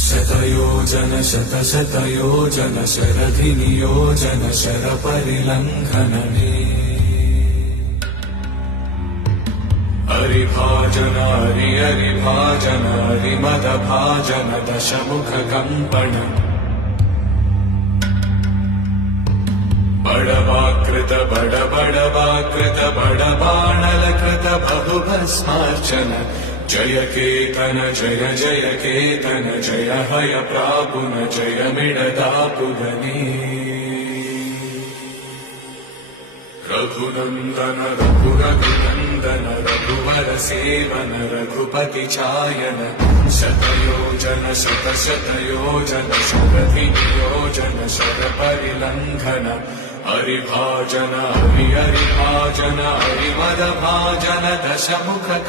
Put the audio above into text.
शतयोजन शतशतयोजन शरधिनियोजन शरपरिलङ्घनने हरिभाजन हरिभाजन हरिमदभाजन दशमुखकम्पण बडवाकृत बडवाकृत बडबाणलकृत बहुभस्मार्चन जय केतन जय जय केतन जय हय प्रापुन जय मिडदापुगने रघुनन्दन रघुनन्दन रघुवर सेवन रघुपति चायन शतयोजन शतशतयोजन शरधिनियोजन शरपरिलङ्घन हरिभाजन हरिभाजन हरिमदभाजन दशमुख